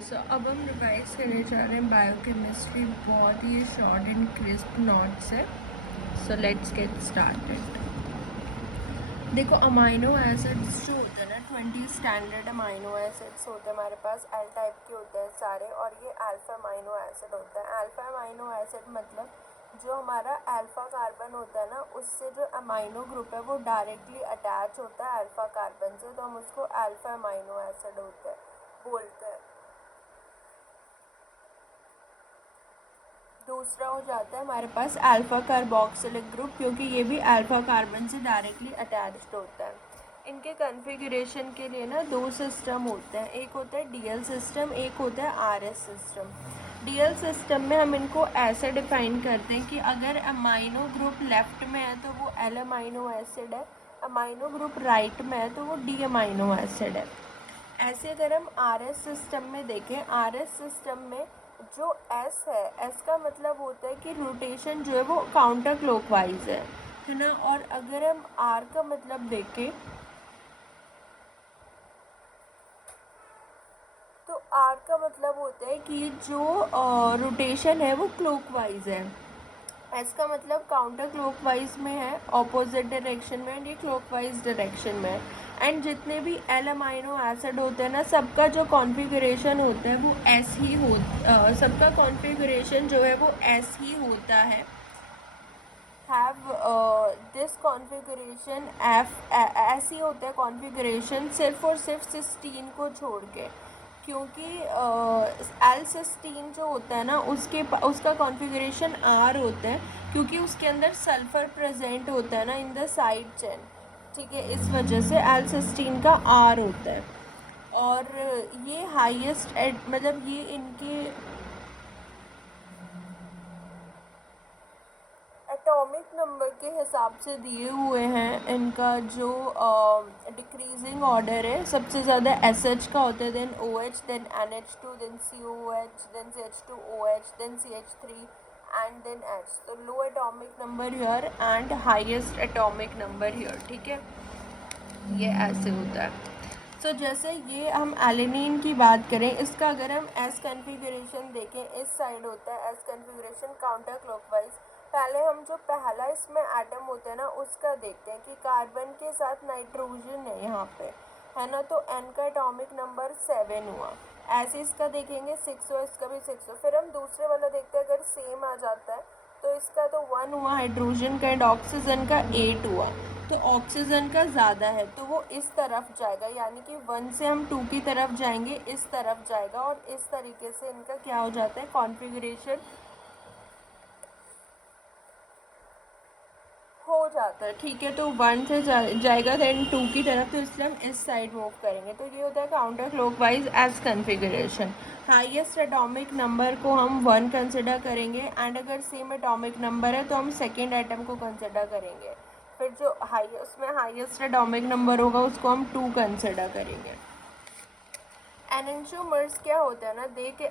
सो अब हम रिवाइज करने जा रहे हैं बायोकेमिस्ट्री। बहुत ही शॉर्ट एंड क्रिस्प नोट्स है। So let's get started. देखो, अमाइनो एसिड्स जो होते हैं ना, 20 स्टैंडर्ड अमाइनो एसिड्स होते हैं हमारे पास। एल टाइप के होते हैं सारे, और ये अल्फा अमाइनो एसिड होता है। अल्फा अमाइनो एसिड मतलब जो हमारा अल्फा कार्बन होता है ना, उससे जो अमाइनो ग्रुप है वो डायरेक्टली अटैच होता है अल्फा कार्बन से, तो हम उसको अल्फा अमाइनो एसिड होता है बोलते हैं। दूसरा हो जाता है हमारे पास अल्फा कार्बोक्सिलिक ग्रुप, क्योंकि ये भी अल्फा कार्बन से डायरेक्टली अटैच्ड होता है। इनके कॉन्फ़िगरेशन के लिए ना दो सिस्टम होते हैं, एक होता है डीएल सिस्टम, एक होता है आरएस सिस्टम। डीएल सिस्टम में हम इनको ऐसे डिफाइन करते हैं कि अगर अमाइनो ग्रुप लेफ्ट में है तो वो एल अमाइनो एसिड है, अमाइनो ग्रुप राइट में है तो वो डी अमाइनो एसिड है। ऐसे अगर हम आरएस सिस्टम में देखें, आरएस सिस्टम में जो एस है, एस का मतलब होता है कि रोटेशन जो है वो काउंटर क्लॉकवाइज है ना। और अगर हम आर का मतलब देखें तो आर का मतलब होता है कि जो रोटेशन है वो क्लॉकवाइज है। एस का मतलब काउंटर क्लॉकवाइज में है, ऑपोजिट डायरेक्शन में, एंड ये क्लॉकवाइज डायरेक्शन में है। एंड जितने भी एल अमाइनो एसिड होते हैं ना, सबका जो कॉन्फ़िगरेशन होता है वो एस ही सबका कॉन्फ़िगरेशन जो है वो एस ही होता है। हैव दिस कॉन्फ़िगरेशन एफ ऐसी होता है कॉन्फ़िगरेशन, सिर्फ और सिर्फ सिस्टीन को छोड़ के, क्योंकि एल सिस्टीन जो होता है ना उसका कॉन्फ़िगरेशन आर होता है, क्योंकि उसके अंदर सल्फ़र प्रेजेंट होता है ना इन द साइड चेन। ठीक है, इस वजह से एल सिस्टीन का आर होता है। और ये हाईएस्ट मतलब ये इनके एटॉमिक नंबर के हिसाब से दिए हुए हैं। इनका जो डिक्रीजिंग ऑर्डर है, सबसे ज़्यादा एस एच का होता है, then O H, then N H two, then C O H, then C H two O H, then C H three, and then H. तो low atomic number here and highest atomic number here. ठीक है, ये ऐसे होता है। सो जैसे ये हम एलिनीन की बात करें, इसका अगर हम एस कन्फिगरेशन देखें, इस साइड होता है एस कन्फिगरेशन काउंटर क्लॉकवाइज। पहले हम जो पहला इसमें एटम होता है ना उसका देखते हैं कि कार्बन के साथ नाइट्रोजन है यहाँ पे, है ना। तो एन का एटॉमिक नंबर 7 हुआ। ऐसे इसका देखेंगे 6 हो, इसका भी 6 हो। फिर हम दूसरे वाला देखते हैं, अगर सेम आ जाता है तो इसका तो 1 हुआ हाइड्रोजन का, एंड ऑक्सीजन का 8 हुआ। तो ऑक्सीजन का ज़्यादा है तो वो इस तरफ जाएगा, यानी कि 1 से हम 2 की तरफ जाएंगे, इस तरफ जाएगा। और इस तरीके से इनका क्या हो जाता है, कॉन्फ़िगरेशन हो जाता है। ठीक है, तो 1 से जाएगा देन 2 की तरफ, तो इसलिए हम इस साइड मूव करेंगे। तो ये होता है counter clockwise S configuration. Highest atomic number को हम 1 कंसिडर करेंगे, एंड अगर सेम एटॉमिक नंबर है तो हम सेकेंड एटम को कंसिडर करेंगे। फिर जो उसमें हाईएस्ट एटॉमिक नंबर होगा उसको हम 2 कंसिडर करेंगे। एनेंशियोमर्स क्या होता है ना,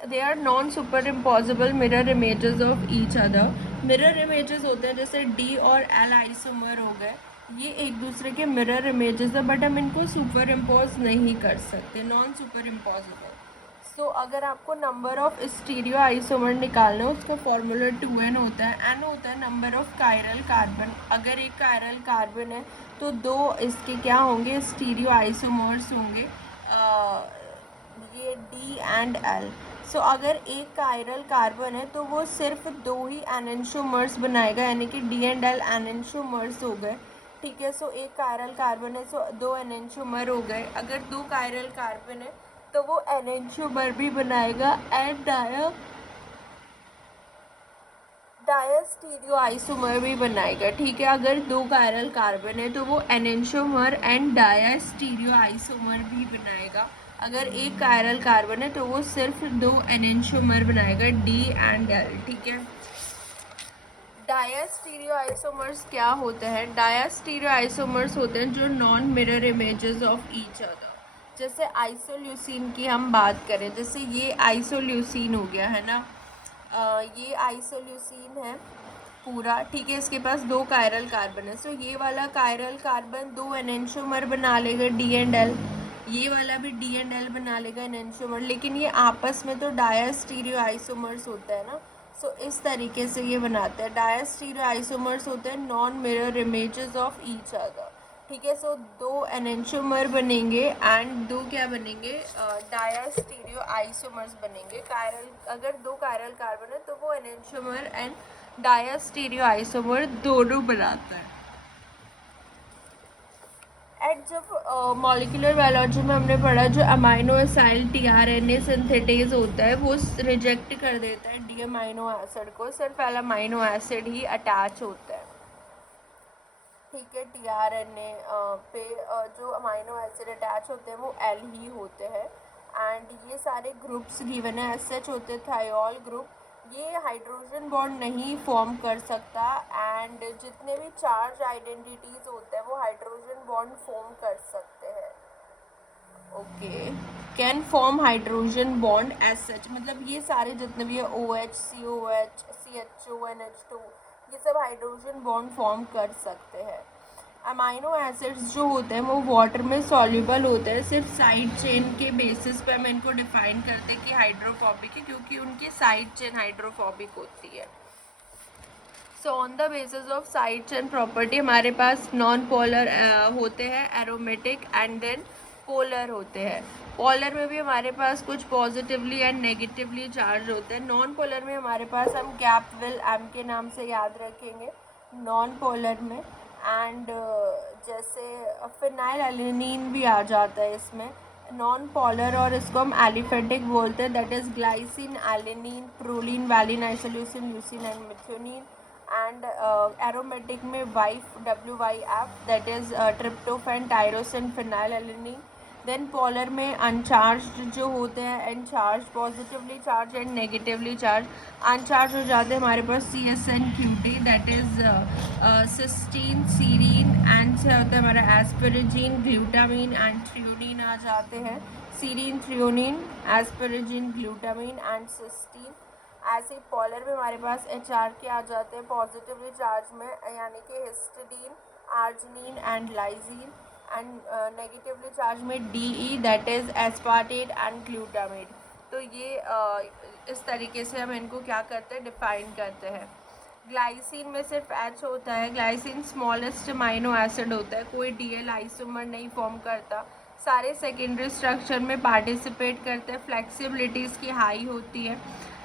they are non superimposable mirror images of each other. Mirror images होते हैं, जैसे डी और एल आइसोमर हो गए, ये एक दूसरे के मिरर इमेजेस है, बट हम इनको सुपर इम्पोज नहीं कर सकते, नॉन सुपर इम्पॉसिबल। सो अगर आपको नंबर ऑफ स्टीरियो आइसोमर निकालना है, उसका फॉर्मूला 2n होता है। n होता है नंबर ऑफ कायरल कार्बन। अगर एक कायरल कार्बन है तो दो इसके क्या होंगे, स्टीरियो आइसोमर्स होंगे, ये डी एंड एल। सो अगर एक कायरल कार्बन है तो वो सिर्फ 2 ही एनेंशियोमर्स बनाएगा, यानी कि डी एंड एल एनेंशियोमर्स हो गए। ठीक है, सो एक कायरल कार्बन है, सो 2 एनेंशियोमर हो गए। अगर 2 कायरल कार्बन है तो वो एनेंशियोमर भी बनाएगा, एंड डायस्टीरियो आइसोमर भी बनाएगा। ठीक है, अगर 2 कायरल कार्बन है तो वो एनेंशियोमर एंड डायस्टीरियो आइसोमर भी बनाएगा। अगर एक कायरल कार्बन है तो वो सिर्फ 2 एनेंशियोमर बनाएगा, डी एंड एल। ठीक है, डायस्टीरियो आइसोमर्स क्या होते हैं? डायस्टीरियो आइसोमर्स होते हैं जो non mirror images of each other. जैसे आइसोल्यूसिन की हम बात करें, जैसे ये आइसोल्यूसिन हो गया, है ना। ये आइसोल्यूसिन है पूरा। ठीक है, इसके पास 2 कायरल कार्बन है। सो ये वाला कायरल कार्बन 2 एनेंशियोमर बना लेगा, डी एंड एल। ये वाला भी डी एंड एल बना लेगा एनेंटियोमर, लेकिन ये आपस में तो डायस्टीरियो आइसोमर्स होता है ना। सो इस तरीके से ये बनाते हैं। डायस्टीरियो आइसोमर्स होते हैं non mirror images of each other, ठीक है। सो दो एनेंटियोमर बनेंगे एंड दो क्या बनेंगे, डायस्टीरियो आइसोमर्स बनेंगे। कायरल, अगर दो कायरल कार्बन है तो वो एनेंटियोमर एंड डायस्टीरियो आइसोमर दोनों बनाता है। एट जब मॉलिक्यूलर बायोलॉजी में हमने पढ़ा, जो अमाइनो एसाइल टीआरएनए सिंथेटेज होता है वो रिजेक्ट कर देता है डी अमाइनो एसिड को, सिर्फ एल अमाइनो एसिड ही अटैच होता है, ठीक है। टीआरएनए पे जो अमाइनो एसिड अटैच होते हैं वो एल ही होते हैं। एंड ये सारे ग्रुप्स गिवन है, एसएच होते हैं थायोल ग्रुप, ये हाइड्रोजन बॉन्ड नहीं फॉर्म कर सकता। एंड जितने भी चार्ज आइडेंटिटीज होते हैं वो हाइड्रोजन बॉन्ड फॉर्म कर सकते हैं, okay. Can form hydrogen bond as such, मतलब ये सारे जितने भी है OH, COH, CHO, NH2, ये सब हाइड्रोजन बॉन्ड फॉर्म कर सकते हैं। अमाइनो एसिड्स जो होते हैं वो वाटर में सॉल्युबल होते हैं, सिर्फ साइड चेन के बेसिस पे हम इनको डिफाइन करते हैं कि हाइड्रोफोबिक है, क्योंकि उनकी साइड चेन हाइड्रोफोबिक होती है। So on the basis of side chain property हमारे पास नॉन पोलर होते हैं, एरोमेटिक, एंड देन पोलर होते हैं। पोलर में भी हमारे पास कुछ पॉजिटिवली एंड नेगेटिवली चार्ज होते हैं। नॉन पोलर में हमारे पास हम गैपविल एम के नाम से याद रखेंगे नॉन पोलर में। एंड जैसे फिनाइल एलिनीन भी आ जाता है इसमें नॉन पोलर, और इसको हम एलिफेटिक बोलते हैं, that is glycine, alanine, proline, valine, isoleucine, leucine and methionine. And aromatic में wife, WYF, that is tryptophan, tyrosine, phenylalanine. Then polar में अनचार्ज जो होते हैं, uncharged, positively charged and negatively charged. Uncharged हो जाते हैं हमारे पास CSN-QT, that is cysteine, serine, and से होता है हमारा एस्पेरेजिन, ग्लूटामीन एंड थ्रियोनिन आ जाते हैं। Serine, threonine, asparagine, glutamine and cysteine. ऐसे ही पॉलर में हमारे पास HR के आ जाते हैं पॉजिटिवली चार्ज में, यानी कि histidine, arginine and lysine. And negatively charge में DE, that is aspartate and glutamate. तो ये इस तरीके से हम इनको क्या करते हैं, डिफाइन करते हैं। ग्लाइसिन में सिर्फ H होता है, ग्लाइसिन स्मॉलेस्ट अमाइनो एसिड होता है, कोई DL आइसोमर नहीं फॉर्म करता, सारे सेकेंडरी स्ट्रक्चर में पार्टिसिपेट करते हैं, फ्लेक्सिबिलिटी इसकी हाई होती है।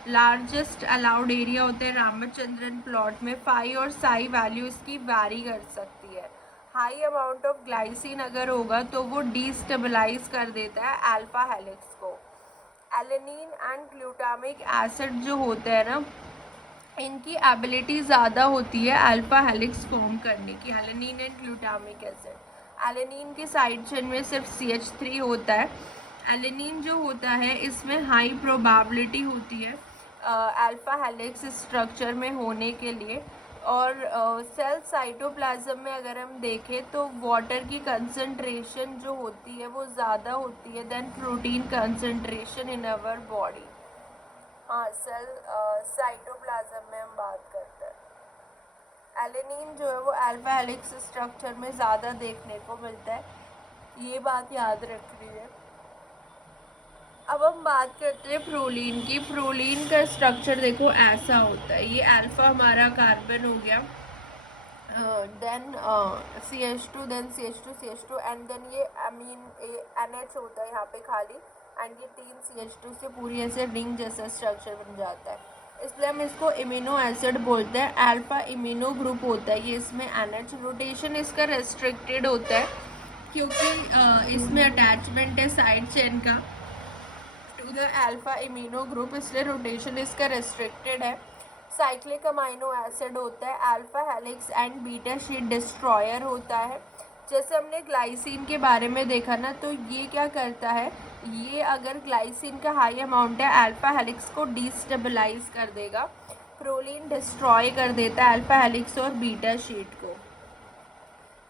लार्जेस्ट अलाउड एरिया होते हैं रामचंद्रन प्लॉट में, फाई और साई वैल्यू इसकी वैरी कर सकती है। हाई अमाउंट ऑफ ग्लाइसिन अगर होगा तो वो डिस्टेबलाइज कर देता है अल्फा हेलिक्स को। एलेनिन एंड ग्लूटामिक एसिड जो होते हैं ना, इनकी एबिलिटी ज़्यादा होती है अल्फा हेलिक्स फॉर्म करने की, alanine and glutamic acid. Alanine की साइड चेन में सिर्फ CH3 होता है। एलेनिन जो होता है इसमें हाई प्रोबेबिलिटी होती है अल्फा हेलिक्स स्ट्रक्चर में होने के लिए। और सेल साइटोप्लाज्म में अगर हम देखें तो वाटर की कंसंट्रेशन जो होती है वो ज़्यादा होती है than protein concentration in our body. हाँ, सेल साइटोप्लाज्म में हम बात करते हैं। एलेनिन जो है वो अल्फा हेलिक्स स्ट्रक्चर में ज़्यादा देखने को मिलता है, ये बात याद रखनी है। अब हम बात करते हैं प्रोलीन की। प्रोलीन का स्ट्रक्चर देखो ऐसा होता है, ये अल्फा हमारा कार्बन हो गया, then CH2, then CH2, CH2, and then ये अमीन NH होता है यहाँ पे खाली, एंड ये 3 CH2 से पूरी ऐसे रिंग जैसा स्ट्रक्चर बन जाता है, इसलिए हम इसको इम्यूनो एसिड बोलते हैं। अल्फा इम्यूनो ग्रुप होता है ये, इसमें NH, रोटेशन इसका रेस्ट्रिक्टेड होता है क्योंकि इसमें अटैचमेंट है साइड चेन का to the alpha amino group, इसलिए रोटेशन इसका रेस्ट्रिक्टेड है। साइक्लिक अमाइनो एसिड होता है, alpha helix and beta sheet destroyer होता है। जैसे हमने ग्लाइसिन के बारे में देखा ना, तो ये क्या करता है, ये अगर ग्लाइसिन का हाई अमाउंट है अल्फा हेलिक्स को डिस्टेबलाइज कर देगा। प्रोलीन डिस्ट्रॉय कर देता है अल्फा हेलिक्स और बीटा शीट को।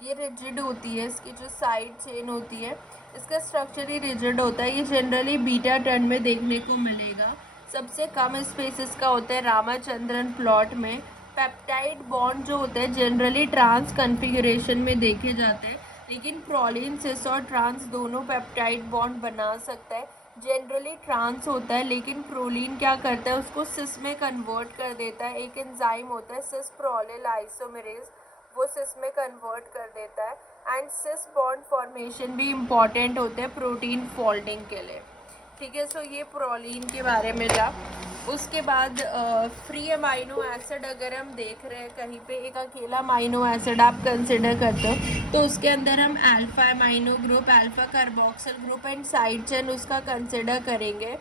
ये रिजिड होती है, इसकी जो साइड चेन होती है इसका स्ट्रक्चर ही रिजिड होता है। ये जनरली बीटा टर्न में देखने को मिलेगा। सबसे कम स्पेस इसका होता है रामाचंद्रन प्लॉट में। पेप्टाइड बॉन्ड जो होते हैं जनरली ट्रांस कन्फिगरेशन में देखे जाते हैं, लेकिन प्रोलीन सिस और ट्रांस दोनों पेप्टाइड बॉन्ड बना सकता है। जनरली ट्रांस होता है, लेकिन प्रोलीन क्या करता है, उसको सिस में कन्वर्ट कर देता है। एक एंजाइम होता है सिस प्रोलिल आइसोमेरेज, वो सिस में कन्वर्ट कर देता है। एंड सिस बॉन्ड फॉर्मेशन भी इम्पॉर्टेंट होते हैं प्रोटीन फोल्डिंग के लिए। ठीक है, सो ये प्रोलीन के बारे में था। उसके बाद फ्री अमाइनो एसिड अगर हम देख रहे हैं कहीं पे, एक अकेला अमाइनो एसिड आप कंसिडर करते हो तो उसके अंदर हम alpha amino group, alpha carboxyl group and side chain उसका कंसिडर करेंगे।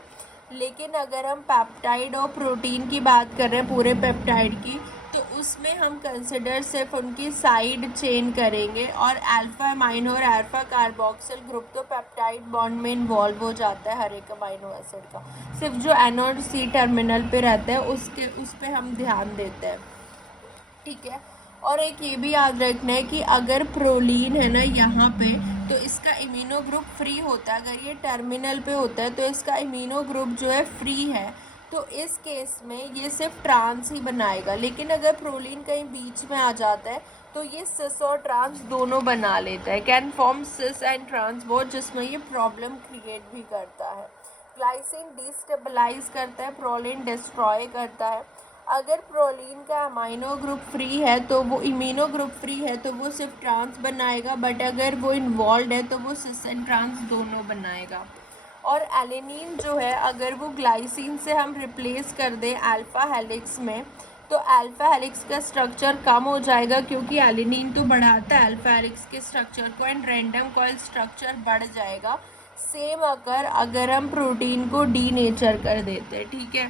लेकिन अगर हम पेप्टाइड और प्रोटीन की बात कर रहे हैं, पूरे पेप्टाइड की, तो उसमें हम कंसिडर सिर्फ उनकी साइड चेन करेंगे। और अल्फा अमाइनो और अल्फा कार्बोक्सिल ग्रुप तो पेप्टाइड बॉन्ड में इन्वॉल्व हो जाता है हर एक अमाइनो एसिड का। सिर्फ जो एन और सी टर्मिनल पे रहता है उस पे हम ध्यान देते हैं। ठीक है, और एक ये भी याद रखना है कि अगर प्रोलीन है ना यहाँ पे, तो इसका इम्यूनो ग्रुप फ्री होता है। अगर ये टर्मिनल पे होता है तो इसका इम्यूनो ग्रुप जो है फ्री है, तो इस केस में ये सिर्फ ट्रांस ही बनाएगा। लेकिन अगर प्रोलीन कहीं बीच में आ जाता है तो ये सिस और ट्रांस दोनों बना लेता है, can form cis and trans bond, जिसमें ये प्रॉब्लम क्रिएट भी करता है। ग्लाइसिन डिस्टेबलाइज करता है, प्रोलीन डिस्ट्रॉय करता है। अगर प्रोलीन का अमाइनो ग्रुप फ्री है तो वो इम्यूनो ग्रुप फ्री है तो वो सिर्फ ट्रांस बनाएगा, बट अगर वो इन्वॉल्व है तो वो सिस एंड ट्रांस दोनों बनाएगा। और एलेनिन जो है, अगर वो ग्लाइसिन से हम रिप्लेस कर दें अल्फ़ा हेलिक्स में, तो अल्फ़ा हेलिक्स का स्ट्रक्चर कम हो जाएगा, क्योंकि एलेनिन तो बढ़ाता है अल्फ़ा हेलिक्स के स्ट्रक्चर को, एंड रैंडम कॉइल स्ट्रक्चर बढ़ जाएगा। सेम अगर हम प्रोटीन को डीनेचर कर देते हैं। ठीक है,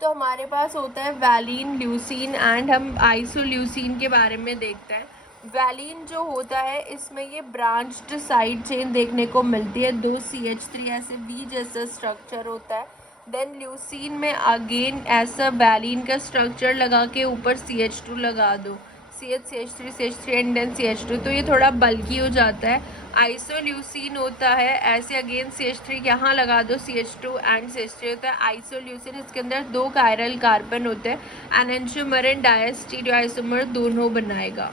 तो हमारे पास होता है वैलिन, ल्यूसीन एंड हम आइसोल्यूसिन के बारे में देखते हैं। वैलिन जो होता है, इसमें ये ब्रांच्ड साइड चेन देखने को मिलती है, 2 CH3 ऐसे वी जैसा स्ट्रक्चर होता है। देन ल्यूसीन में अगेन ऐसा वैलिन का स्ट्रक्चर लगा के ऊपर CH2 लगा दो, CH3 एंड देन CH2, तो ये थोड़ा बल्कि हो जाता है। आइसोल्यूसिन होता है ऐसे, अगेन CH3 यहाँ लगा दो, CH2 एंड CH3 होता है आइसोल्यूसिन। इसके अंदर 2 कायरल कार्बन होते हैं, एनेंटियोमर एंड डायस्टीरियोआइसोमर दोनों बनाएगा।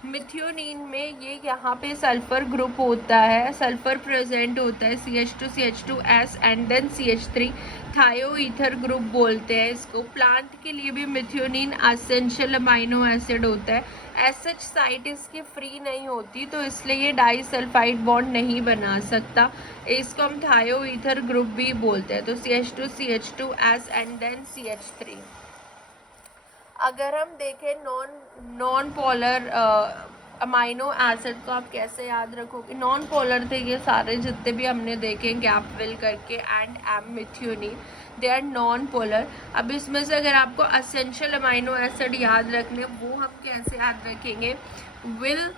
मिथियोनिन में ये यहाँ पे सल्फर ग्रुप होता है, सल्फर प्रेजेंट होता है, CH2CH2S एंड देन CH3, थायो ईथर ग्रुप बोलते हैं इसको। प्लांट के लिए भी मिथियोनिन एसेंशियल अमाइनो एसिड होता है। एसएच साइट इसकी फ्री नहीं होती, तो इसलिए ये डाइसल्फाइड बॉन्ड नहीं बना सकता। इसको हम थायो ईथर ग्रुप भी बोलते हैं। तो CH2CH2S एंड देन CH3। अगर हम देखें नॉन पोलर अमाइनो एसिड को आप कैसे याद रखोगे, नॉन पोलर थे ये सारे जितने भी हमने देखे, गैपविल करके and M methionine, they are non polar. अब इसमें से अगर आपको असेंशियल अमाइनो एसिड याद रखने, वो हम कैसे याद रखेंगे, विल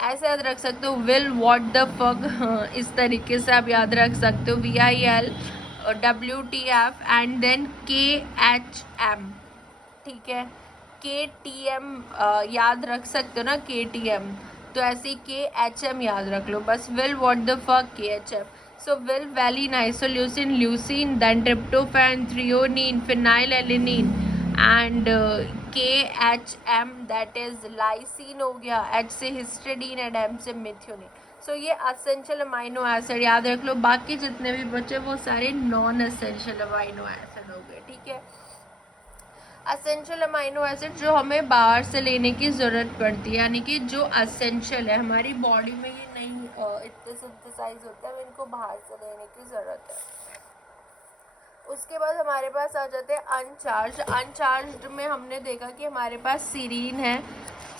ऐसे याद रख सकते हो, विल व्हाट द फक, इस तरीके से आप याद रख सकते हो, VIL WTF and then KHM। ठीक है, KTM याद रख सकते हो ना, KTM, तो ऐसे KHM याद रख लो बस, will what the fuck KHM। So will, valine, isoleucine, leucine, then tryptophan, threonine, phenylalanine and KHM that is lysine हो गया, H से हिस्टिडीन एंड M से मिथियोनिन। सो ये असेंशियल अमाइनो एसिड याद रख लो, बाकी जितने भी बचे वो सारे नॉन असेंशियल अमाइनो एसिड हो गए। ठीक है, असेंशियल अमाइनो एसिड जो हमें बाहर से लेने की ज़रूरत पड़ती है, यानी कि जो असेंशियल है हमारी बॉडी में, ये नहीं इतने सिंथेसाइज होते हैं, इनको बाहर से लेने की ज़रूरत है। उसके बाद हमारे पास आ जाते हैं अनचार्ज। अनचार्ज में हमने देखा कि हमारे पास सीरीन है।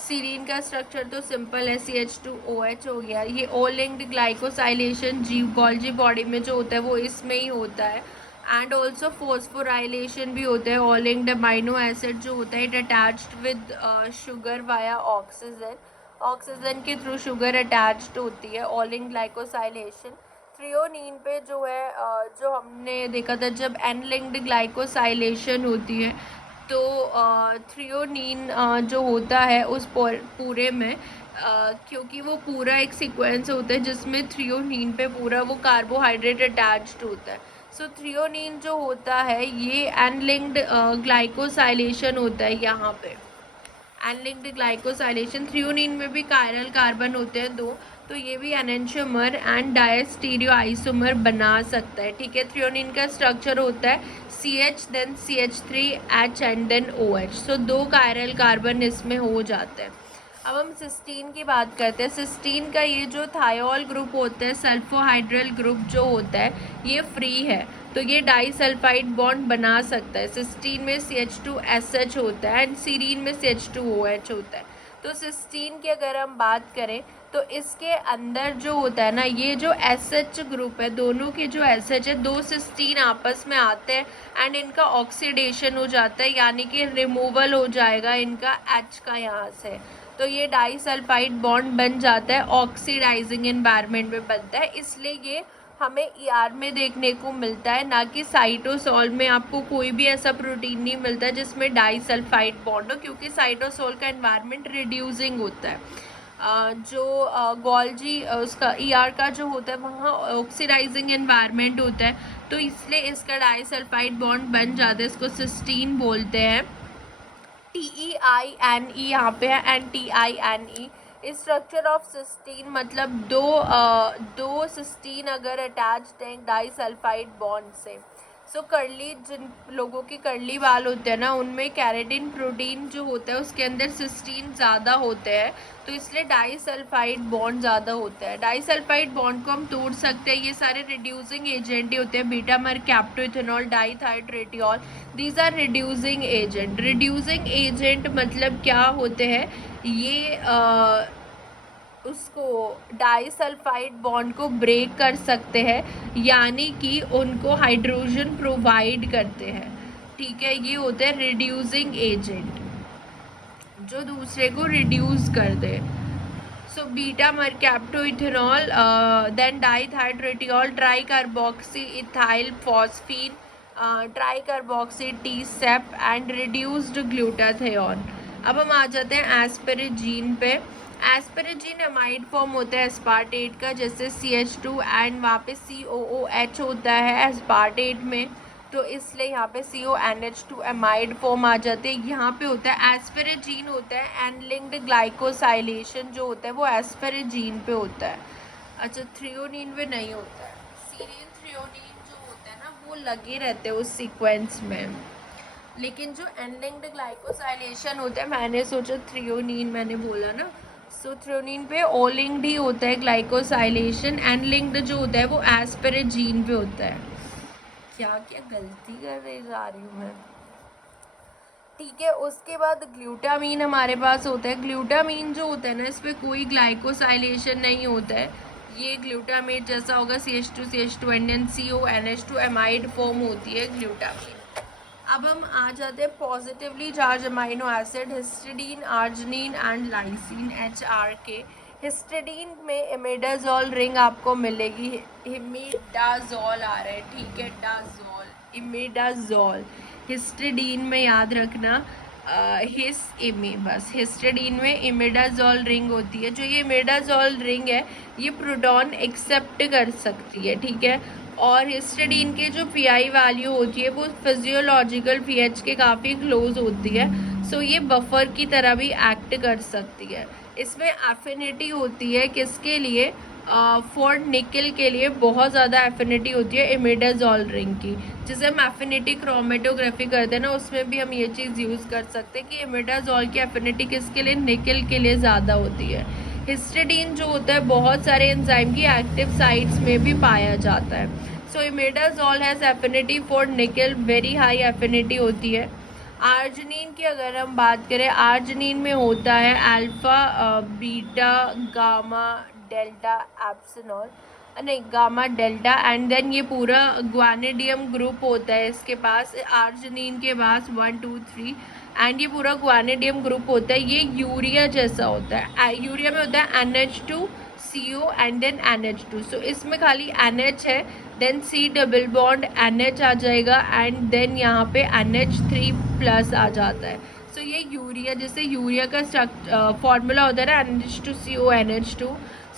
सीरीन का स्ट्रक्चर तो सिंपल है, CH2OH हो गया। ये O linked glycosylation Golgi body में जो होता है वो इसमें ही होता है। एंड ऑल्सो फॉस्फोराइलेशन भी होता है। ऑल लिंक्ड अमाइनो एसिड जो होता है it attached with sugar via oxygen, oxygen के थ्रू शुगर अटैच्ड होती है। All linked glycosylation. थ्रियोनिन पे जो है जो हमने देखा था, जब एन लिंक्ड ग्लाइकोसाइलेशन होती है तो थ्रियोनिन जो होता है उस पूरे में क्योंकि वो पूरा एक सीक्वेंस होता है जिसमें थ्रियोनिन पे पूरा वो कार्बोहाइड्रेट अटैच्ड होता है। सो थ्रियोनिन जो होता है ये अनलिंक्ड ग्लाइकोसाइलेशन होता है यहाँ पे। एनलिंक्ड ग्लाइकोसाइलेशन, थ्रियोनीन में भी कायरल कार्बन होते हैं 2, तो ये भी एनेंटियोमर एंड डायस्टीरियो आइसोमर बना सकता है, ठीक है। थ्रियोनीन का स्ट्रक्चर होता है CH then CH3H and then OH, so 2 chiral carbon इसमें हो जाते हैं। अब हम सिस्टीन की बात करते हैं। सिस्टीन का ये जो थायोल ग्रुप होता है, सल्फोहाइड्रल ग्रुप जो होता है, ये फ्री है, तो ये डाइसल्फाइड बॉन्ड बना सकता है। सिस्टीन में CH2SH होता है एंड सीरीन में CH2OH होता है। तो सिस्टीन की अगर हम बात करें तो इसके अंदर जो होता है ना, ये जो SH ग्रुप है, दोनों के जो SH है, 2 सिस्टीन आपस में आते हैं एंड इनका ऑक्सीडेशन हो जाता है, यानी कि रिमूवल हो जाएगा इनका H का यहाँ से, तो ये डाइसल्फाइड बॉन्ड बन जाता है, ऑक्सीडाइजिंग एनवायरनमेंट में बनता है, इसलिए ये हमें ER में देखने को मिलता है, ना कि साइटोसोल में आपको कोई भी ऐसा प्रोटीन नहीं मिलता जिसमें डाइसल्फाइड बॉन्ड हो, क्योंकि साइटोसोल का एनवायरनमेंट रिड्यूसिंग होता है। जो गोल्जी उसका ER का जो होता है वहाँ ऑक्सीडाइजिंग एनवायरनमेंट होता है, तो इसलिए इसका डाइसल्फाइड बॉन्ड बन जाता है, इसको सिस्टीन बोलते हैं। TEINE यहाँ पे है and TINE। Structure of cysteine मतलब दो सिस्टीन अगर अटैच्ड हैं डाइसल्फाइड बॉन्ड से। सो कर्ली, जिन लोगों के कर्ली बाल होते हैं ना, उनमें कैरेटिन प्रोटीन जो होता है उसके अंदर सिस्टीन ज़्यादा होते हैं, तो इसलिए डाइसल्फाइड बॉन्ड ज़्यादा होता है। डाइसल्फाइड बॉन्ड को हम तोड़ सकते हैं, ये सारे रिड्यूसिंग एजेंट ही होते हैं, beta mercaptoethanol, dithiothreitol, these are reducing agent. Reducing agent मतलब क्या होते हैं, ये उसको डाइसल्फाइड बॉन्ड को ब्रेक कर सकते हैं, यानी कि उनको हाइड्रोजन प्रोवाइड करते हैं, ठीक है। ये होते हैं रिड्यूसिंग एजेंट, जो दूसरे को रिड्यूस कर दे। So beta mercaptoethanol, then dithiothreitol, tri carboxy ethyl phosphine, tri carboxy TSEP and reduced glutathione. अब हम आ जाते हैं एस्पेरेजीन पे। एस्पेरेजीन अमाइड फॉर्म होता है एस्पार्टेट का, जैसे CH2 एंड वहाँ पे COOH होता है एस्पार्टेट में, तो इसलिए यहाँ पे CONH2 अमाइड फॉर्म आ जाते हैं। यहाँ पे होता है एस्पेरेजीन होता है, एनलिंक्ड ग्लाइकोसाइलेशन जो होता है वो एस्पेरेजीन पे होता है। अच्छा, थ्रियोनीन पे नहीं होता है। सीरीन थ्रियोनीन जो होता है ना, वो लगे रहते हैं उस सीक्वेंस में, लेकिन जो एनलिंक्ड ग्लाइकोसाइलेशन होता है, मैंने सोचा थ्रियोनीन मैंने बोला ना, सो थ्रियोनीन पे ओलिंक्ड ही होता है ग्लाइकोसाइलेशन, एनलिंक्ड जो होता है वो एस्पेरेजीन पे होता है। क्या क्या गलती कर रही जा रही हूँ मैं, ठीक है। उसके बाद ग्लूटामीन हमारे पास होता है। ग्लूटामीन जो होता है ना, इस पर कोई ग्लाइकोसाइलेशन नहीं होता है, ये ग्लूटामेट जैसा होगा, CH2 and then CONH2 amide form होती है ग्लूटामीन। अब हम आ जाते हैं positively charge amino acid, histidine, arginine and lysine, HRK। Histidine में इमिडाजोल रिंग आपको मिलेगी, इमिडाजोल आ रहा है, ठीक है, डाजोल, इमिडाजोल। हिस्टिडीन में याद रखना बस हिस्टिडीन में इमिडाजोल रिंग होती है। जो ये इमिडाजोल रिंग है, ये प्रोटॉन एक्सेप्ट कर सकती है, ठीक है। और हिस्टिडीन की जो PI वैल्यू होती है वो फिजियोलॉजिकल pH के काफ़ी क्लोज होती है, सो ये बफर की तरह भी एक्ट कर सकती है। इसमें एफिनिटी होती है किसके लिए, फॉर निकल के लिए बहुत ज़्यादा एफिनिटी होती है इमिडाजोल रिंग की, जिसे हम एफिनिटी क्रोमेटोग्राफी करते हैं ना, उसमें भी हम ये चीज़ यूज़ कर सकते हैं कि इमिडाजोल की एफिनिटी किसके लिए, निकल के लिए ज़्यादा होती है। हिस्टिडीन जो होता है बहुत सारे एंजाइम की एक्टिव साइट्स में भी पाया जाता है। सो इमिडाजोल हैज़ एफिनिटी फॉर निकल, वेरी हाई एफिनिटी होती है। आर्जिनिन की अगर हम बात करें, आर्जिनिन में होता है alpha, beta, gamma, delta, epsilon, नहीं गामा, डेल्टा एंड देन ये पूरा ग्वानिडियम ग्रुप होता है इसके पास, आर्जिनिन के पास 1 2 3 एंड ये पूरा ग्वानिडियम ग्रुप होता है। ये यूरिया जैसा होता है, यूरिया में होता है NH2CO एंड देन NH2, सो इसमें खाली NH है, then C double bond NH आ जाएगा एंड देन यहाँ पे NH3 प्लस आ जाता है। सो सो ये यूरिया, जैसे यूरिया का फॉर्मूला होता है ना NH2CO NH2,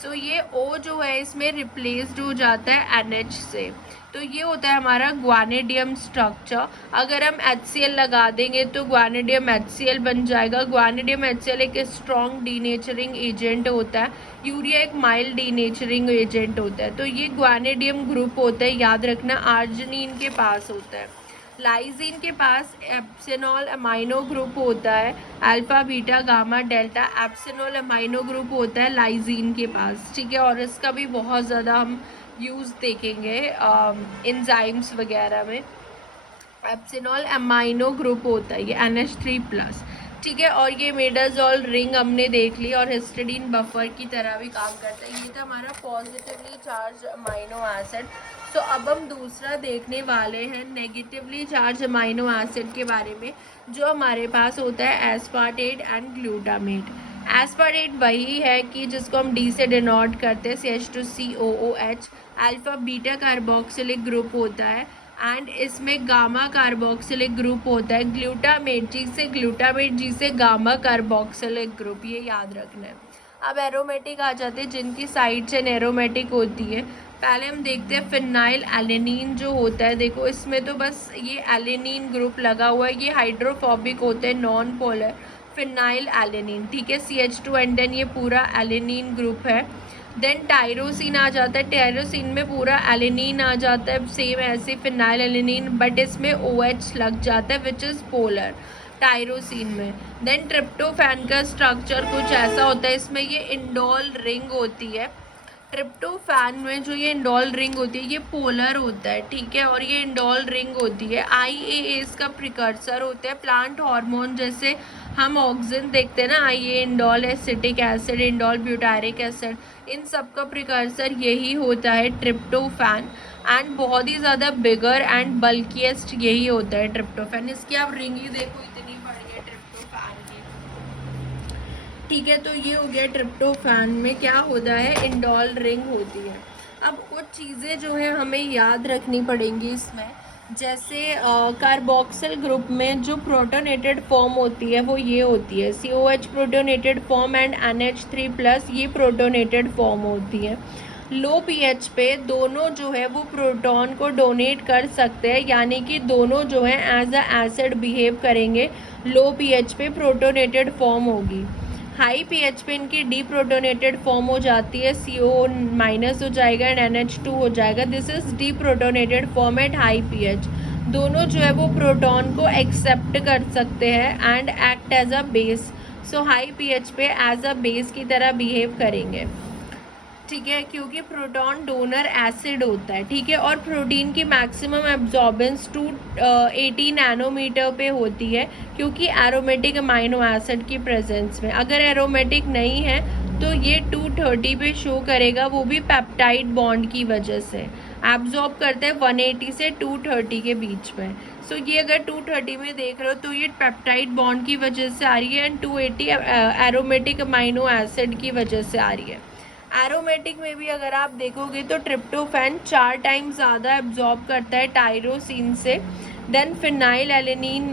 सो ये O जो है इसमें रिप्लेस्ड हो जाता है NH से। तो ये होता है हमारा ग्वानिडियम स्ट्रक्चर। अगर हम HCl लगा देंगे तो ग्वानिडियम HCl बन जाएगा। ग्वानिडियम HCl एक स्ट्रॉन्ग डीनेचरिंग एजेंट होता है, यूरिया एक माइल्ड डीनेचरिंग एजेंट होता है। तो ये ग्वानिडियम ग्रुप होता है, याद रखना। आर्जिनिन के पास होता है। लाइजीन के पास एप्सिनॉल अमाइनो ग्रुप होता है, alpha beta gamma delta epsilon amino group होता है लाइजीन के पास, ठीक है। और इसका भी बहुत ज़्यादा हम यूज़ देखेंगे एंजाइम्स वगैरह में। एप्सिनॉल अमाइनो ग्रुप होता है ये NH3+, ठीक है। और ये मेडाजोल रिंग हमने देख ली, और हिस्टिडीन बफर की तरह भी काम करता है। ये था हमारा पॉजिटिवली चार्ज अमाइनो एसिड। तो अब हम दूसरा देखने वाले हैं नेगेटिवली चार्ज अमाइनो एसिड के बारे में, जो हमारे पास होता है एस्पार्टेट एंड ग्लूटामेट। एस्पार्टेट वही है कि जिसको हम D से डिनोट करते हैं, CH2COOH। Alpha beta carboxylic group होता है, एंड इसमें गामा कार्बोक्सिलिक ग्रुप होता है। ग्लूटामेट G से गामा कार्बोक्सिलिक ग्रुप, ये याद रखना है। अब एरोमेटिक आ जाते हैं, जिनकी साइड चेन एरोमेटिक होती है। पहले हम देखते हैं फिनाइल एलेनिन जो होता है। देखो इसमें तो बस ये एलेनिन ग्रुप लगा हुआ है, ये हाइड्रोफोबिक होते हैं, नॉन पोलर फिनाइल एलेनिन, ठीक है। CH2 एंड देन ये पूरा एलेनिन ग्रुप है। देन टायरोसिन आ जाता है, टायरोसिन में पूरा एलेनिन आ जाता है, सेम ऐसे फिनाइल एलेनिन, बट इसमें OH लग जाता है विच इज़ पोलर टायरोसिन में। देन ट्रिप्टोफैन का स्ट्रक्चर कुछ ऐसा होता है, इसमें ये इंडोल रिंग होती है। ट्रिप्टोफैन में जो ये इंडोल रिंग होती है ये पोलर होता है, ठीक है। और ये इंडोल रिंग होती है IAAs का प्रिकर्सर होते हैं। प्लांट हार्मोन जैसे हम ऑक्सिन देखते हैं ना, IA indole acetic acid, indole butyric acid, इन सब का प्रिकर्सर यही होता है ट्रिप्टोफैन। एंड बहुत ही ज़्यादा बिगर एंड बल्किएस्ट यही होता है ट्रिप्टोफैन। इसकी आप रिंग ही देखो, इतनी बड़ी है ट्रिप्टोफैन की, ठीक है। तो ये हो गया ट्रिप्टोफैन में क्या होता है, इंडोल रिंग होती है। अब कुछ चीज़ें जो है हमें याद रखनी पड़ेंगी इसमें, जैसे कार्बोक्सिल ग्रुप में जो प्रोटोनेटेड फॉर्म होती है वो ये होती है COH protonated form and NH3+, ये प्रोटोनेटेड फॉर्म होती है। लो pH पे दोनों जो है वो प्रोटॉन को डोनेट कर सकते हैं, यानी कि दोनों जो है एज अ एसिड बिहेव करेंगे। लो pH पे प्रोटोनेटेड फॉर्म होगी। हाई pH पे इनकी डीप्रोटोनेटेड फॉर्म हो जाती है, CO- हो जाएगा एंड NH2 हो जाएगा। This is deprotonated form at high pH। दोनों जो है वो प्रोटॉन को एक्सेप्ट कर सकते हैं and act as a base. So high pH पे एज अ बेस की तरह बिहेव करेंगे, ठीक है, क्योंकि प्रोटॉन डोनर एसिड होता है, ठीक है। और प्रोटीन की मैक्सिमम एब्जॉर्बेंस 280 नैनोमीटर पे होती है, क्योंकि एरोमेटिक अमाइनो एसिड की प्रेजेंस में। अगर एरोमेटिक नहीं है तो ये 230 पे शो करेगा, वो भी पेप्टाइड बॉन्ड की वजह से। एब्जॉर्ब करते हैं 180 से 230 के बीच में। सो ये अगर 230 में देख रहे हो तो ये पेप्टाइड बॉन्ड की वजह से आ रही है, एंड 280 एरोमेटिक अमाइनो एसिड की वजह से आ रही है। एरोमेटिक में भी अगर आप देखोगे तो ट्रिप्टोफैन 4 टाइम ज़्यादा एब्जॉर्ब करता है टायरोसिन से। देन फिनाइल एलेनिन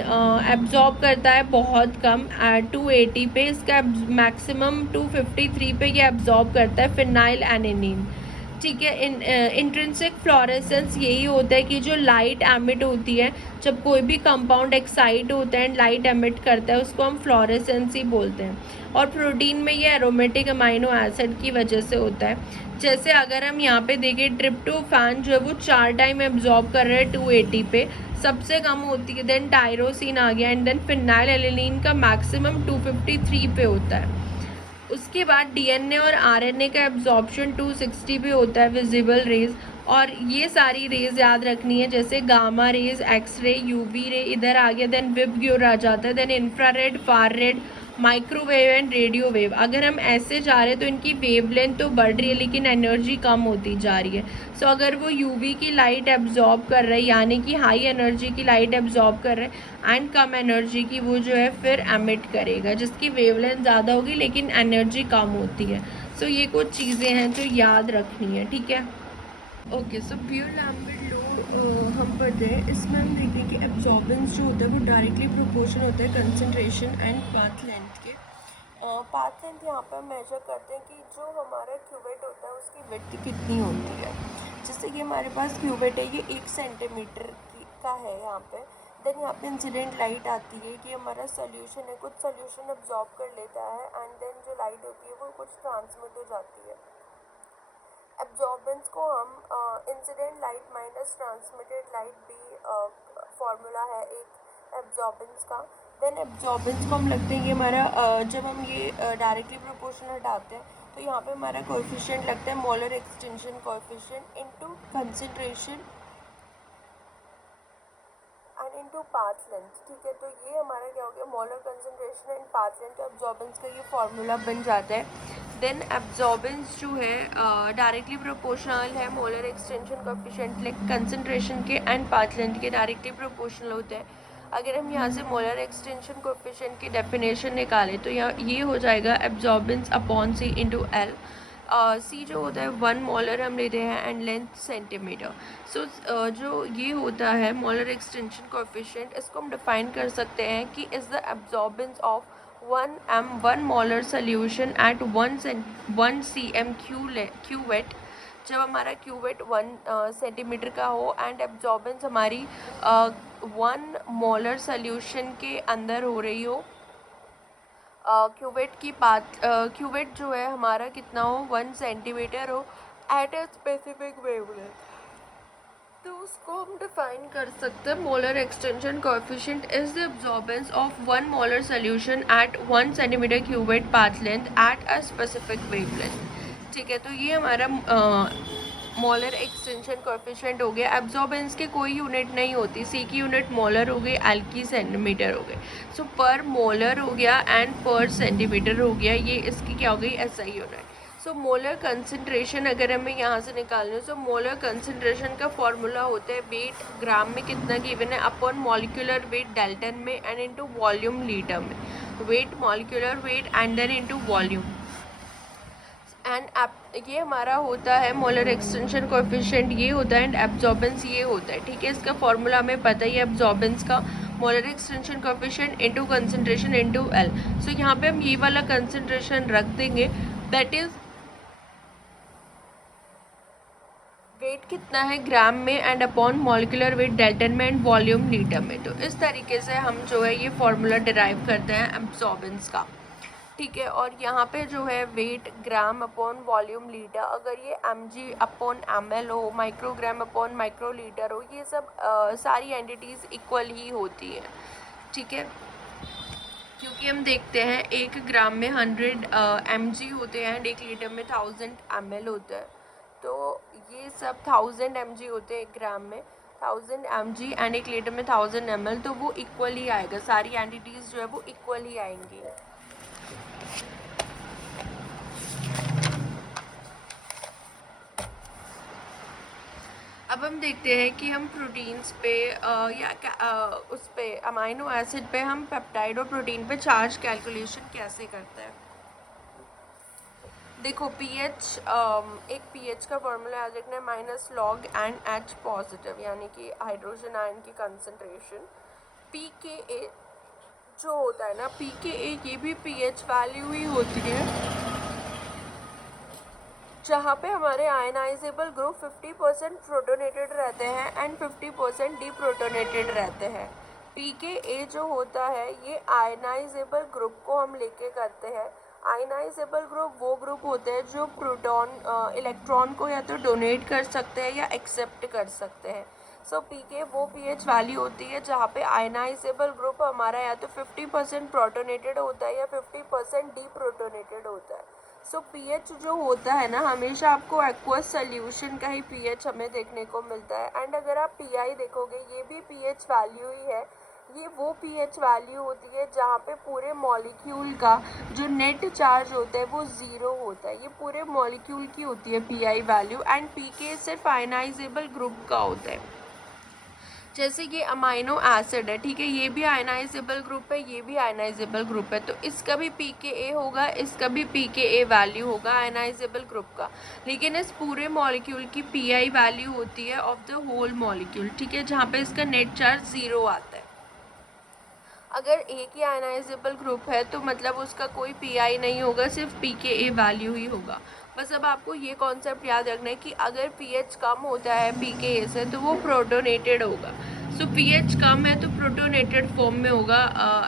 एब्जॉर्ब करता है बहुत कम 280 पे, इसका मैक्सिमम 253 पे ये एब्जॉर्ब करता है फिनाइल एलेनिन, ठीक है। इंट्रिंसिक फ्लोरेसेंस यही होता है कि जो लाइट एमिट होती है, जब कोई भी कंपाउंड एक्साइट होता है लाइट एमिट करता है, उसको हम फ्लोरेसेंस ही बोलते हैं। और प्रोटीन में ये एरोमेटिक अमाइनो एसिड की वजह से होता है। जैसे अगर हम यहाँ पे देखें, ट्रिप्टोफैन जो है वो 4 टाइम एब्जॉर्ब कर रहा है 280 पे, सबसे कम होती है। देन टायरोसिन आ गया, एंड देन फिनाइल एलेनिन का मैक्सिमम 253 पे होता है। उसके बाद DNA और RNA का एब्जॉर्प्शन 260 पे होता है विजिबल रेज। और ये सारी रेज याद रखनी है, जैसे गामा रेज, एक्सरे, UV रे इधर आ गया, देन विबग्योर आ जाता है, then infrared, far red, microwave and radio wave. अगर हम ऐसे जा रहे हैं तो इनकी वेवलेंथ तो बढ़ रही है लेकिन एनर्जी कम होती जा रही है। सो अगर वो UV की लाइट एब्जॉर्ब कर रहा है, यानी कि हाई एनर्जी की लाइट एब्जॉर्ब कर रहा है, एंड कम एनर्जी की वो जो है फिर एमिट करेगा, जिसकी वेवलेंथ ज़्यादा होगी लेकिन एनर्जी कम होती है। सो ये कुछ चीज़ें हैं जो याद रखनी है, ठीक है। ओके, सो ब्यूर लैम्बर्ट हम पढ़ते हैं, इसमें हम देखते हैं कि एब्जॉर्बेंस जो होता है वो डायरेक्टली प्रोपोर्शन होता है कंसंट्रेशन एंड पाथ लेंथ के। पाथ लेंथ यहाँ पर मेजर करते हैं कि जो हमारा क्यूवेट होता है उसकी विड्थ कितनी होती है। जैसे कि हमारे पास क्यूवेट है, ये 1 सेंटीमीटर का है यहाँ पे। देन यहाँ पे इंसिडेंट लाइट आती है कि हमारा सोल्यूशन है, कुछ सोल्यूशन एब्जॉर्ब कर लेता है एंड देन जो लाइट होती है वो कुछ ट्रांसमिट हो जाती है। एब्जॉर्बेंस को हम incident light minus transmitted light भी फॉर्मूला है एक एब्जॉर्बेंस का। देन एब्जॉर्बेंस को हम लगते हैं कि हमारा जब हम ये डायरेक्टली प्रोपोर्शन हटाते हैं तो यहाँ पे हमारा कोएफिशिएंट लगता है molar extension coefficient into concentration and into path length. ठीक है, तो ये हमारा क्या हो गया, molar concentration and path length. तो एब्जॉर्बेंस का ये फॉर्मूला बन जाता है। देन एब्जॉर्बेंस जो है डायरेक्टली प्रोपोर्शनल है molar extension coefficient like concentration के एंड पाथ लेंथ के डायरेक्टली प्रोपोर्शनल होते हैं। अगर हम यहाँ से मोलर एक्सटेंशन कोएफिशिएंट की डेफिनेशन निकालें तो यहाँ ये हो जाएगा एब्जॉर्बेंस अपॉन सी इंटू एल। सी जो होता है 1 मोलर हम लेते हैं एंड लेंथ सेंटीमीटर। सो जो ये होता है मोलर एक्सटेंशन कोएफिशिएंट, इसको हम डिफाइन कर सकते हैं कि is the absorbance of 1 molar solution at 1 cm cuvette. जब हमारा क्यूवेट 1 सेंटीमीटर का हो एंड एब्जॉर्बेंस हमारी 1 मोलर सोल्यूशन के अंदर हो रही हो, क्यूवेट की बात क्यूवेट जो है हमारा कितना हो 1 सेंटीमीटर हो एट ए स्पेसिफिक वेवलेंथ, तो उसको हम डिफाइन कर सकते हैं molar extension coefficient is the absorbance of 1 molar solution at 1 centimetre cuvette path length at a specific wavelength. ठीक है, तो ये हमारा मोलर एक्सटेंशन कोएफिशिएंट हो गया। एब्जॉर्बेंस के कोई यूनिट नहीं होती, सी की यूनिट मोलर हो गई, एल की सेंटीमीटर हो गई। सो पर मोलर हो गया एंड पर सेंटीमीटर हो गया, ये इसकी क्या हो गई SI unit. So molar concentration अगर हमें यहाँ से निकालना है, सो मोलर कंसंट्रेशन का फॉर्मूला होता है वेट ग्राम में कितना गिवन है अपॉन मॉलिक्यूलर वेट डेल्टन में एंड इनटू वॉल्यूम लीटर में। Weight molecular weight and then into volume and ये हमारा होता है मोलर एक्सटेंशन कोएफिशिएंट, ये होता है एंड एब्जॉर्बेंस ये होता है। ठीक है, इसका फॉर्मूला हमें पता ही है एब्जॉर्बेंस का, molar extension coefficient into concentration into L. So यहाँ पे हम ये वाला कंसंट्रेशन रख देंगे, दैट इज वेट कितना है ग्राम में and upon molecular weight dalton में एंड वॉल्यूम लीटर में। तो इस तरीके से हम जो है ये फॉर्मूला डिराइव करते हैं एब्जॉर्बेंस का। ठीक है, और यहाँ पे जो है weight gram upon volume litre, अगर ये mg अपॉन ml हो, माइक्रोग्राम अपॉन माइक्रोलीटर हो, ये सब सारी एंटिटीज़ इक्वल ही होती हैं। ठीक है, क्योंकि हम देखते हैं 1 ग्राम में 100 mg होते हैं एंड 1 लीटर में 1000 ml होता है। तो ये सब 1000 mg होते हैं 1 ग्राम में, 1000 mg एंड 1 लीटर में 1000 ml, तो वो इक्वल ही आएगा, सारी एंटिटीज़ जो है वो इक्वल ही आएंगी। अब हम देखते हैं कि हम प्रोटीन्स पे उस पे अमाइनो एसिड पे हम पेप्टाइड और प्रोटीन पे चार्ज कैलकुलेशन कैसे करते हैं। देखो पीएच, एक पीएच का फॉर्मूला याद रखना है minus log and H positive, यानी कि हाइड्रोजन आयन की कंसंट्रेशन। पीकेए जो होता है ना, पीकेए ये भी पीएच वैल्यू ही होती है, जहाँ पे हमारे आयनाइजेबल ग्रुप 50% प्रोटोनेटेड रहते हैं एंड 50% डीप्रोटोनेटेड रहते हैं। पीकेए जो होता है ये आयनाइजेबल ग्रुप को हम लेके करते हैं। आयनाइजेबल ग्रुप वो ग्रुप होते हैं जो प्रोटॉन इलेक्ट्रॉन को या तो डोनेट कर सकते हैं या एक्सेप्ट कर सकते हैं। सो पीके वो पीएच वैल्यू होती है जहाँ पे आयनाइजेबल ग्रुप हमारा या तो 50% प्रोटोनेटेड होता है या 50% डीप्रोटोनेटेड होता है। सो पीएच जो होता है ना, हमेशा आपको एक्वस सोल्यूशन का ही पीएच हमें देखने को मिलता है। एंड अगर आप पीआई देखोगे ये भी पीएच वैल्यू ही है, ये वो पीएच वैल्यू होती है जहाँ पे पूरे मॉलिक्यूल का जो नेट चार्ज होता है वो ज़ीरो होता है, ये पूरे मॉलिक्यूल की होती है पीआई वैल्यू। एंड पीके सिर्फ आयनाइजेबल ग्रुप का होता है। जैसे कि अमाइनो एसिड है, ठीक है, ये भी आयनाइजेबल ग्रुप है, ये भी आयनाइजेबल ग्रुप है, तो इसका भी pKa होगा, इसका भी pKa वैल्यू होगा आयनाइजेबल ग्रुप का। लेकिन इस पूरे मॉलिक्यूल की pI वैल्यू होती है ऑफ द होल मॉलिक्यूल, ठीक है, जहाँ पे इसका नेट चार्ज 0 आता है। अगर एक ही आयनाइजेबल ग्रुप है तो मतलब उसका कोई pI नहीं होगा, सिर्फ pKa वैल्यू ही होगा। बस अब आपको ये कॉन्सेप्ट याद रखना है कि अगर pH कम होता है pKa से तो वो प्रोटोनेटेड होगा। सो pH कम है तो प्रोटोनेटेड फॉर्म में होगा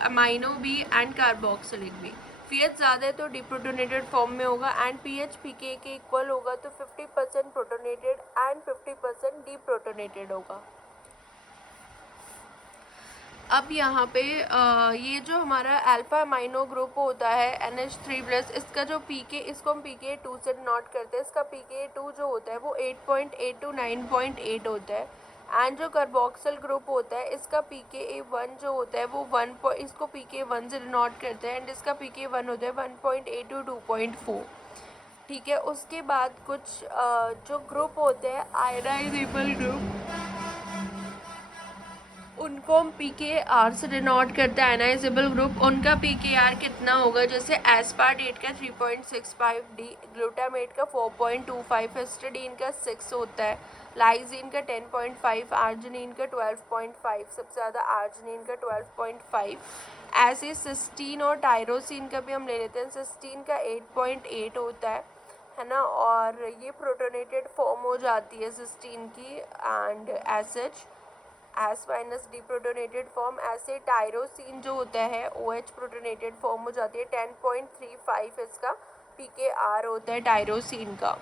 अमाइनो भी एंड कार्बोक्सिलिक भी। pH ज़्यादा है तो डिप्रोटोनेटेड फॉर्म में होगा एंड pH pKa के इक्वल होगा तो 50% प्रोटोनेटेड एंड 50% डिप्रोटोनेटेड होगा। अब यहाँ पे ये जो हमारा अल्फा अमाइनो ग्रुप होता है NH3+, इसका जो इसको हम pKa2 से डिनोट करते हैं। इसका pKa2 जो होता है वो 8.8 to 9.8 होता है। एंड जो कार्बोक्सिल ग्रुप होता है इसका pKa1 जो होता है वो इसको pKa1 से डिनोट करते हैं एंड इसका pKa1 होता है 1.8 to 2.4। ठीक है, उसके बाद कुछ जो ग्रुप होते हैं आयनाइजेबल ग्रुप, उनको हम pKa से डिनोट करते हैं आयनाइजेबल ग्रुप। उनका pKa कितना होगा, जैसे एस्पार्टेट का 3.65D, ग्लूटामेट का 4.25, हिस्टिडीन का 6 होता है, लाइजीन का 10.5, आर्जिनिन का 12.5, सबसे ज़्यादा आर्जिनिन का 12.5। ऐसे सिस्टीन और टायरोसिन का भी हम ले लेते हैं। सिस्टीन का 8.8 होता है ना, और ये प्रोटोनेटेड फॉर्म हो जाती है सिस्टीन की and SH S minus deprotonated form. ऐसे टायरोसिन जो होता है OH प्रोटोनेटेड फॉर्म हो जाती है। 10.35 इसका pKa होता है टायरोसिन का,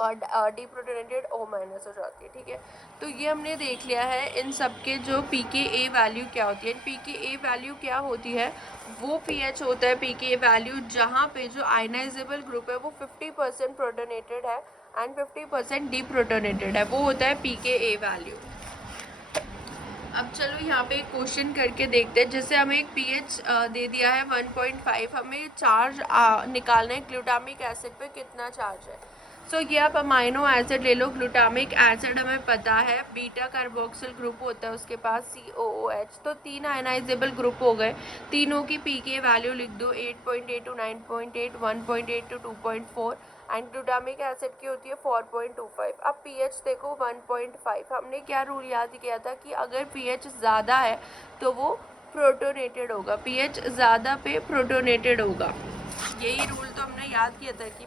और डिप्रोटोनेटेड O माइनस हो जाती है। ठीक है, तो ये हमने देख लिया है इन सब के जो pKa वैल्यू क्या होती है। pKa वैल्यू क्या होती है, वो pH होता है pKa वैल्यू जहाँ पे जो आयनाइजेबल ग्रुप है वो 50% प्रोटोनेटेड है एंड 50% डिप्रोटोनेटेड है, वो होता है pKa वैल्यू। अब चलो यहाँ पे एक क्वेश्चन करके देखते हैं। जैसे हमें एक pH दे दिया है 1.5, हमें चार्ज निकालना है ग्लूटामिक एसिड पे कितना चार्ज है। सो ये आप अमाइनो एसिड ले लो। ग्लूटामिक एसिड हमें पता है बीटा कार्बोक्सिल ग्रुप होता है उसके पास COOH, तो 3 आयनाइजेबल ग्रुप हो गए। तीनों की pK वैल्यू लिख दो, 8.8 to 9.8, 1.8 to 2.4 and glutamic acid की होती है 4.25। अब pH देखो 1.5। हमने क्या रूल याद किया था कि अगर pH ज़्यादा है तो वो प्रोटोनेटेड होगा, pH ज़्यादा पे प्रोटोनेटेड होगा। यही रूल तो हमने याद किया था कि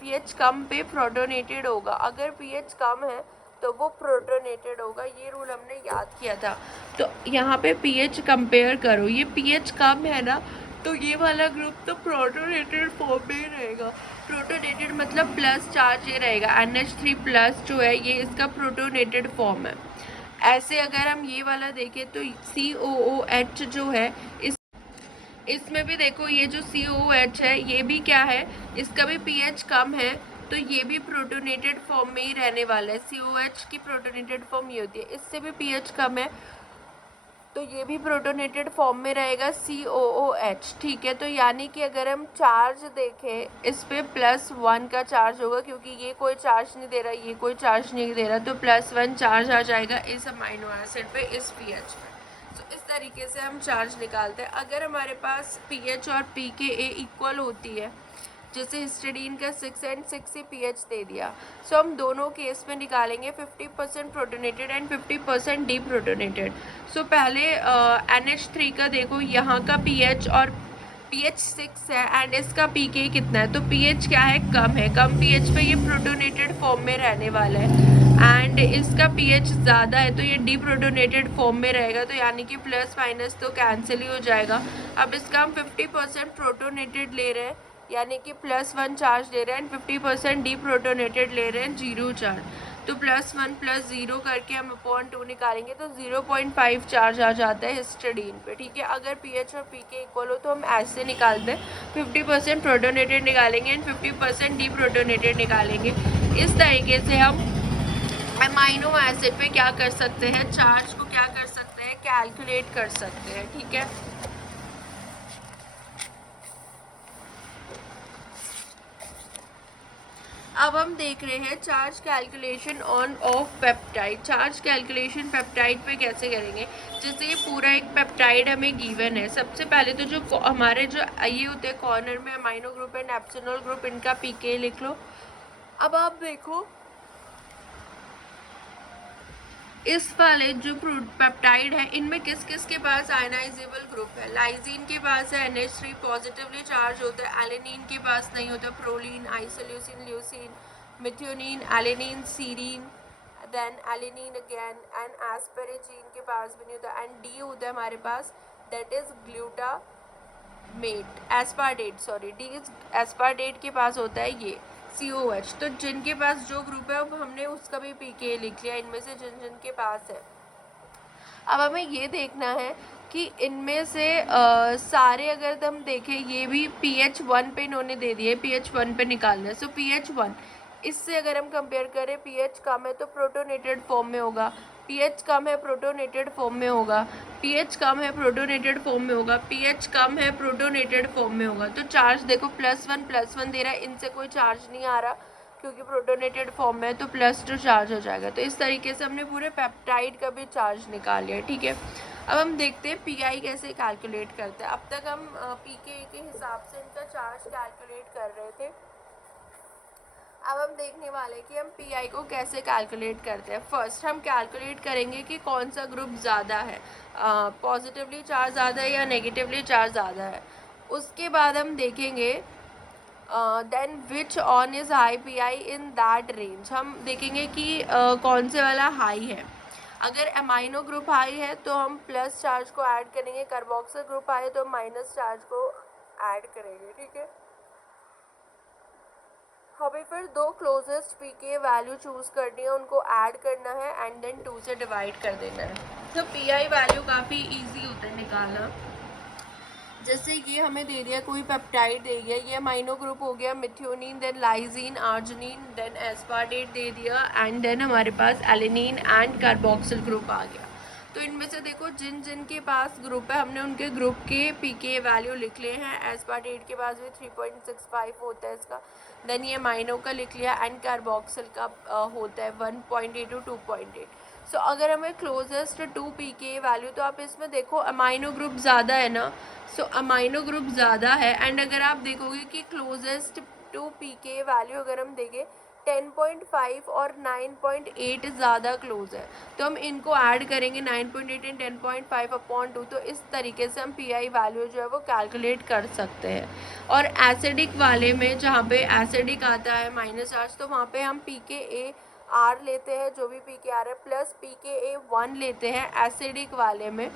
pH कम पे प्रोटोनेटेड होगा। अगर pH कम है तो वो प्रोटोनेटेड होगा, ये रूल हमने याद किया था। तो यहाँ पे pH कंपेयर करो, ये pH कम है ना, तो ये वाला ग्रुप तो प्रोटोनेटेड फॉर्म में ही रहेगा। प्रोटोनेटेड मतलब प्लस चार्ज ये रहेगा, NH3+ जो है ये इसका प्रोटोनेटेड फॉर्म है। ऐसे अगर हम ये वाला देखें तो COOH जो है इसमें भी देखो ये जो COOH है ये भी क्या है, इसका भी pH कम है तो ये भी प्रोटोनेटेड फॉर्म में ही रहने वाला है। COOH की प्रोटोनेटेड फॉर्म ये होती है, इससे भी pH कम है तो ये भी प्रोटोनेटेड फॉर्म में रहेगा COOH। ठीक है, तो यानी कि अगर हम चार्ज देखें इस पे +1 का चार्ज होगा, क्योंकि ये कोई चार्ज नहीं दे रहा, ये कोई चार्ज नहीं दे रहा, तो +1 चार्ज आ जाएगा इस अमाइनो एसिड पे, इस pH पे। तो इस तरीके से हम चार्ज निकालते हैं। अगर हमारे पास pH और pKa इक्वल होती है, जैसे हिस्टिडीन का 6 एंड 6 ही pH दे दिया, सो हम दोनों केस में निकालेंगे 50% प्रोटोनेटेड एंड 50% डिप्रोटोनेटेड। सो पहले NH3 का देखो, यहाँ का pH और pH 6 है एंड इसका pK कितना है, तो pH क्या है, कम है। कम pH पे ये प्रोटोनेटेड फॉर्म में रहने वाला है एंड इसका pH ज़्यादा है तो ये डिप्रोटोनेटेड फॉर्म में रहेगा, तो यानी कि प्लस माइनस तो कैंसिल ही हो जाएगा। अब इसका हम 50% प्रोटोनेटेड ले रहे हैं, यानी कि +1 चार्ज ले रहे हैं एंड 50% डिप्रोटोनेटेड ले रहे हैं 0 चार्ज, तो +1 + 0 करके हम अपॉन 2 निकालेंगे तो 0.5 चार्ज आ जाता है हिस्टिडीन पे। ठीक है, अगर pH और pK इक्वल हो तो हम ऐसे निकालते हैं, 50% प्रोटोनेटेड निकालेंगे एंड 50% डिप्रोटोनेटेड निकालेंगे। इस तरीके से हम अमाइनो एसिड पे क्या कर सकते हैं, चार्ज को क्या कर सकते हैं, कैलकुलेट कर सकते हैं। ठीक है, अब हम देख रहे हैं charge calculation on off peptide. Charge calculation peptide पे कैसे करेंगे। जैसे ये पूरा एक पेप्टाइड हमें गिवन है, सबसे पहले तो जो हमारे जो ये होते हैं कॉर्नर में अमाइनो ग्रुप एंड एप्सिनॉल ग्रुप, इनका पीके लिख लो। अब आप देखो इस वाले जो पेप्टाइड है इनमें किस किस के पास आयनाइजेबल ग्रुप है। लाइजीन के पास है NH3 पॉजिटिवली चार्ज होता है, एलेनिन के पास नहीं होता, proline, isoleucine, leucine, methionine, alanine, serine, then alanine again, and asparagine के पास भी नहीं होता, एंड डी होता है हमारे पास, that is glutamate aspartate, sorry D aspartate के पास होता है ये COH। तो जिनके पास जो ग्रुप है अब हमने उसका भी पीके लिख लिया, इनमें से जिन जिन के पास है। अब हमें ये देखना है कि इनमें से सारे अगर हम देखें ये भी pH 1 पे इन्होंने दे दिए, pH 1 पे निकालना है। सो pH 1 इससे अगर हम कंपेयर करें pH कम है तो प्रोटोनेटेड फॉर्म में होगा, pH कम है प्रोटोनेटेड फॉर्म में होगा, pH कम है प्रोटोनेटेड फॉर्म में होगा, pH कम है प्रोटोनेटेड फॉर्म में होगा। तो चार्ज देखो +1 दे रहा है, इनसे कोई चार्ज नहीं आ रहा क्योंकि प्रोटोनेटेड फॉर्म में, तो +2 चार्ज हो जाएगा। तो इस तरीके से हमने पूरे पेप्टाइड का भी चार्ज निकाल लिया, ठीक है। अब हम देखते हैं पीआई कैसे कैलकुलेट करते हैं। अब तक हम पीके के हिसाब से इनका चार्ज कैलकुलेट कर रहे थे, अब हम देखने वाले कि हम पीआई को कैसे कैलकुलेट करते हैं। फर्स्ट हम कैलकुलेट करेंगे कि कौन सा ग्रुप ज़्यादा है, पॉजिटिवली चार्ज ज़्यादा है या नेगेटिवली चार्ज ज़्यादा है। उसके बाद हम देखेंगे then which one is high pI in that range. हम देखेंगे कि कौन से वाला हाई है। अगर अमाइनो ग्रुप हाई है तो हम प्लस चार्ज को ऐड करेंगे, कार्बोक्सिल ग्रुप हाई है तो हम माइनस चार्ज को ऐड करेंगे, ठीक है। हमें फिर दो क्लोजेस्ट पीके वैल्यू चूज करनी है, उनको ऐड करना है एंड देन 2 से डिवाइड कर देना है। तो पीआई वैल्यू काफ़ी इजी होता है निकालना। जैसे ये हमें दे दिया, कोई पेप्टाइड दे दिया, ये अमाइनो ग्रुप हो गया methionine, then lysine, arginine, then aspartate दे दिया, एंड देन हमारे पास एलेनिन एंड कार्बोक्सिल ग्रुप आ गया। तो इनमें से देखो जिन जिन के पास ग्रुप है हमने उनके ग्रुप के पीके वैल्यू लिख लिए हैं। एस्पार्टेट के पास भी 3.65 होता है इसका, देन ये अमाइनो का लिख लिया, एंड कार्बोक्सिल का होता है 1.8 to 2.8। सो अगर हमें क्लोजेस्ट 2 पीके वैल्यू, तो आप इसमें देखो अमाइनो ग्रुप ज़्यादा है ना, सो अमाइनो ग्रुप ज़्यादा है। एंड अगर आप देखोगे कि क्लोजेस्ट 2 पीके वैल्यू अगर हम देखें 10.5 और 9.8 ज़्यादा क्लोज है, तो हम इनको ऐड करेंगे 9.8 एंड 10.5/2। तो इस तरीके से हम पीआई वैल्यू जो है वो कैलकुलेट कर सकते हैं। और एसिडिक वाले में जहाँ पे एसिडिक आता है माइनस चार्ज, तो वहाँ पे हम pKa लेते हैं, जो भी pKa है, प्लस pKa1 लेते हैं एसिडिक वाले में,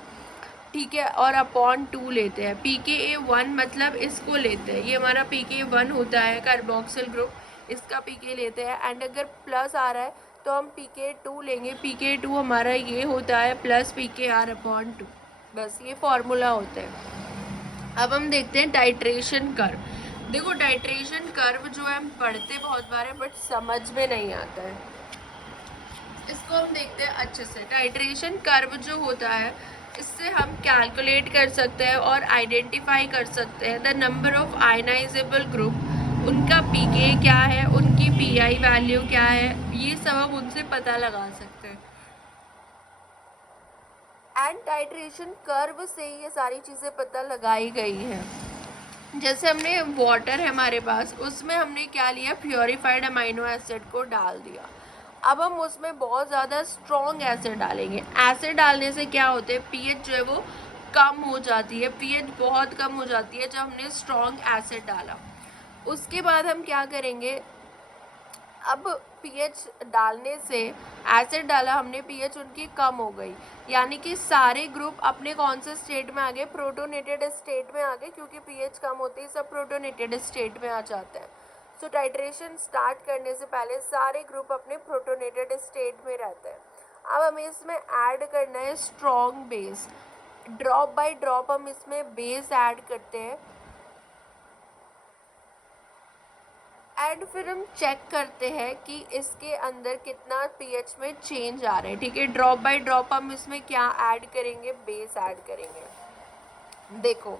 ठीक है, और अपॉन 2 लेते हैं। pKa1 मतलब इसको लेते हैं, ये हमारा pKa1 होता है कार्बोक्सिल ग्रुप, इसका pK लेते हैं। एंड अगर प्लस आ रहा है तो हम pK2 लेंगे, pK2 हमारा ये होता है प्लस pKr/2। बस ये फॉर्मूला होता है। अब हम देखते हैं टाइट्रेशन कर्व। देखो टाइट्रेशन कर्व जो है हम पढ़ते बहुत बार है बट समझ में नहीं आता है, इसको हम देखते हैं अच्छे से। टाइट्रेशन कर्व जो होता है इससे हम कैलकुलेट कर सकते हैं और आइडेंटिफाई कर सकते हैं the number of ionisable group, उनका पीके क्या है, उनकी पीआई वैल्यू क्या है, ये सब हम उनसे पता लगा सकते हैं। एंड टाइट्रेशन कर्व से ये सारी चीज़ें पता लगाई गई हैं। जैसे हमने वाटर है हमारे पास, उसमें हमने क्या लिया, प्योरीफाइड अमाइनो एसिड को डाल दिया। अब हम उसमें बहुत ज़्यादा स्ट्रॉन्ग एसिड डालेंगे। एसिड डालने से क्या होता है, पीएच जो है वो कम हो जाती है, पीएच बहुत कम हो जाती है जब हमने स्ट्रॉन्ग एसिड डाला। उसके बाद हम क्या करेंगे, अब पीएच डालने से, एसिड डाला हमने, पीएच उनकी कम हो गई, यानी कि सारे ग्रुप अपने कौन से स्टेट में आ गए, प्रोटोनेटेड स्टेट में आ गए, क्योंकि पीएच कम होती है सब प्रोटोनेटेड स्टेट में आ जाते हैं। सो टाइट्रेशन स्टार्ट करने से पहले सारे ग्रुप अपने प्रोटोनेटेड स्टेट में रहते हैं। अब हमें इसमें ऐड करना है strong base, drop by drop हम इसमें बेस ऐड करते हैं। एंड फिर हम चेक करते हैं कि इसके अंदर कितना पीएच में चेंज आ रहा है, ठीक है। ड्रॉप बाय ड्रॉप हम इसमें क्या ऐड करेंगे, बेस ऐड करेंगे। देखो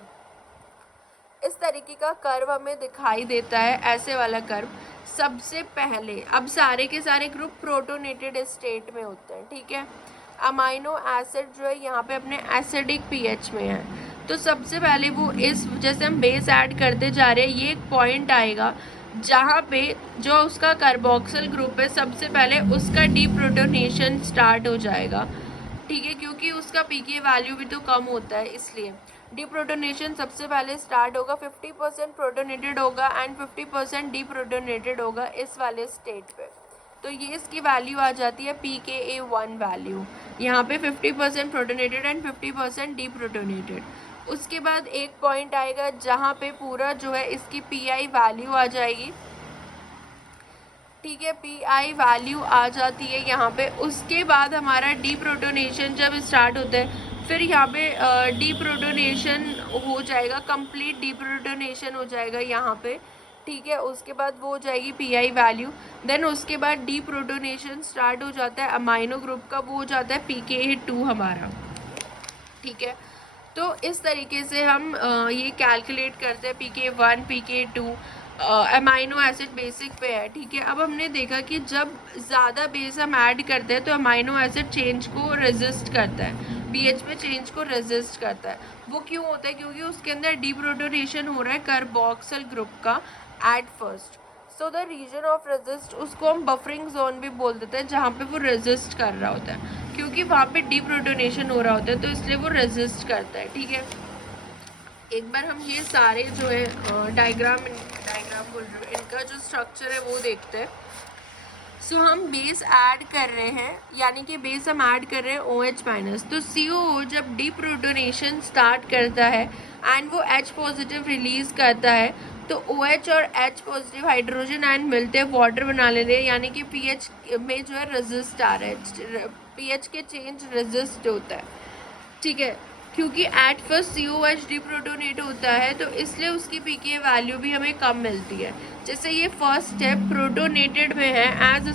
इस तरीके का कर्व हमें दिखाई देता है, ऐसे वाला कर्व। सबसे पहले अब सारे के सारे ग्रुप प्रोटोनेटेड स्टेट में होते हैं, ठीक है। अमाइनो एसिड जो है यहाँ पे अपने एसिडिक पीएच में है, तो सबसे पहले वो इस जैसे हम बेस ऐड करते जा रहे हैं, ये एक पॉइंट आएगा जहाँ पे जो उसका कार्बोक्सिल ग्रुप है सबसे पहले उसका डीप्रोटोनेशन स्टार्ट हो जाएगा, ठीक है, क्योंकि उसका पीके वैल्यू भी तो कम होता है, इसलिए डीप्रोटोनेशन सबसे पहले स्टार्ट होगा। 50% प्रोटोनेटेड होगा एंड 50% डीप्रोटोनेटेड होगा इस वाले स्टेट पे। तो ये इसकी वैल्यू आ जाती है pKa1 वैल्यू, यहाँ पे 50% प्रोटोनेटेड एंड 50% डीप्रोटोनेटेड। उसके बाद एक पॉइंट आएगा जहाँ पे पूरा जो है इसकी पीआई वैल्यू आ जाएगी, ठीक है, पीआई वैल्यू आ जाती है यहाँ पे। उसके बाद हमारा डीप्रोटोनेशन जब स्टार्ट होता है, फिर यहाँ पे डीप्रोटोनेशन हो जाएगा, कंप्लीट डीप्रोटोनेशन हो जाएगा यहाँ पे, ठीक है। उसके बाद वो हो जाएगी पीआई वैल्यू। देन उसके बाद डीप्रोटोनेशन स्टार्ट हो जाता है अमाइनो ग्रुप का, वो हो जाता है pKa2 हमारा, ठीक है। तो इस तरीके से हम ये कैलकुलेट करते हैं pKa1 pKa2। Amino acid basic पे है, ठीक है। अब हमने देखा कि जब ज़्यादा बेस हम ऐड करते हैं तो अमाइनो एसिड चेंज को रेजिस्ट करता है, पीएच में चेंज को रेजिस्ट करता है। वो क्यों होता है? क्योंकि उसके अंदर डीप्रोटोनेशन हो रहा है कार्बोक्सिल ग्रुप का at first. So the region of resist, उसको हम बफरिंग जोन भी बोल देते हैं, जहाँ पे वो रेजिस्ट कर रहा होता है, क्योंकि वहाँ पे डीप्रोटोनेशन हो रहा होता है, तो इसलिए वो रेजिस्ट करता है, ठीक है। एक बार हम ये सारे जो है डायग्राम बोल रहे हैं, इनका जो स्ट्रक्चर है वो देखते हैं। सो हम बेस ऐड कर रहे हैं, यानी कि बेस हम ऐड कर रहे हैं OH-, तो COO जब डीप्रोटोनेशन स्टार्ट करता है एंड वो H पॉजिटिव रिलीज करता है, तो OH और H पॉजिटिव हाइड्रोजन आयन मिलते हैं, वाटर बना लेते हैं, यानी कि पीएच में जो है रेजिस्ट आ रहा है, पीएच के चेंज रेजिस्ट होता है, ठीक है। क्योंकि एट फर्स्ट COH डीप्रोटोनेट होता है, तो इसलिए उसकी pKa वैल्यू भी हमें कम मिलती है। जैसे ये फर्स्ट स्टेप प्रोटोनेटेड में है एज